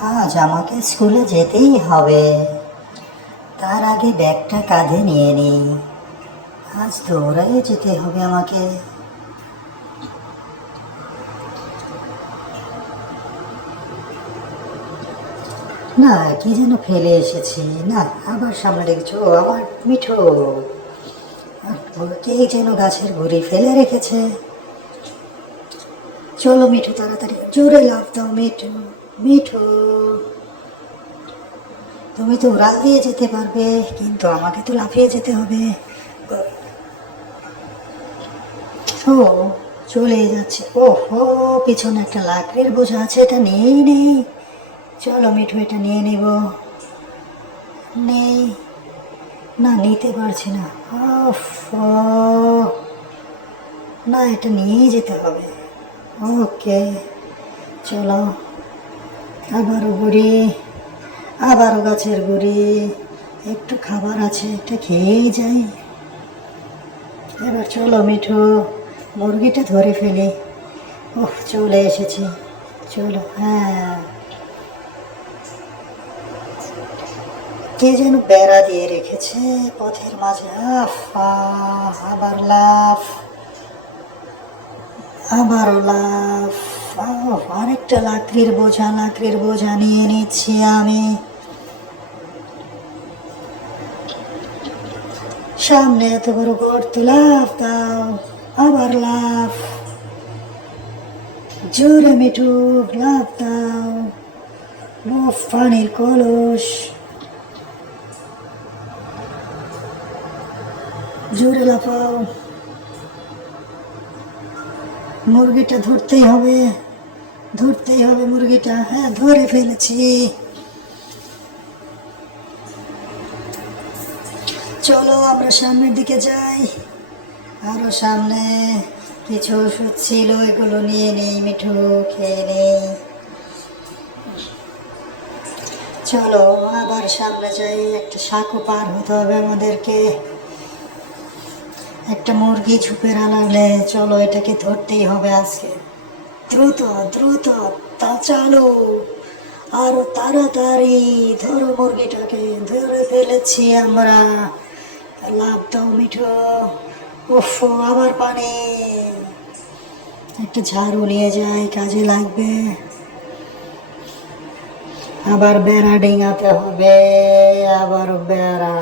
আজ আমাকে স্কুলে যেতেই হবে। তার আগে ব্যাগটা কাঁধে নিয়ে নিই। আজ দৌড়াইয়ে যেতে হবে আমাকে। না, কি যেন ফেলে এসেছি। না, আবার সামনে রেখেছো আমার মিঠো। কে যেন গাছের গুড়ি ফেলে রেখেছে। চলো মিঠু, তাড়াতাড়ি জোরে লাফ দাও মিঠু। মিঠু, তুমি তো লাফিয়ে যেতে পারবে, কিন্তু আমাকে তো লাফিয়ে যেতে হবে। ও, চলে যাচ্ছে। ও হো, পিছনে একটা লাকড়ির বোঝা আছে, এটা নিয়েই নেই। চলো মিঠু, এটা নিয়ে নিব। নেই, না নিতে পারছি না। উফ, ও, না এটা নিয়েই যেতে হবে। ওকে, চলো। আবারও গুড়ি, আবারও গাছের গুড়ি। একটু খাবার আছে, এটা খেয়েই যাই। এবার চলো মিঠু, মুরগিটা ধরে ফেলি। ওহ, চলে এসেছি। চলো, হ্যাঁ। কে যেন বেড়া দিয়ে রেখেছে পথের মাঝে। আবার লাফ, আবারও লাফ। আরেকটা লাকড়ির বোঝা নিয়ে নিচ্ছি আমি। সামনে এত বড় গর্ত, লাফ দাও। আবার লাফ, জোরে মিঠু, লাফ দাও। লোফ, পানির কলস, জোরে লাফাও। মুরগিটা ধরতেই হবে, ধরতেই হবে মুরগিটা। হ্যাঁ, ধরে ফেলেছি। চলো আমরা সামনের দিকে যাই। আরো সামনে কিছু ওষুধ ছিল, এগুলো নিয়ে নেই মিঠু, খেয়ে নেই। চলো আবার সামনে যাই। একটা সাঁকো পার হতে হবে আমাদেরকে। একটা মুরগি ঝুপের আড়ালে। চলো, এটাকে ধরতেই হবে আজকে। দ্রুত, দ্রুত, তা চালো। আরো তাড়াতাড়ি ধরো মুরগিটাকে। ধরে ফেলেছি আমরা। লাফ দাও মিঠু। উফ, আবার পানি। একটা ঝাড়ু নিয়ে যাই, কাজে লাগবে। আবার বেড়া ডিঙাতে হবে। আবার বেড়া।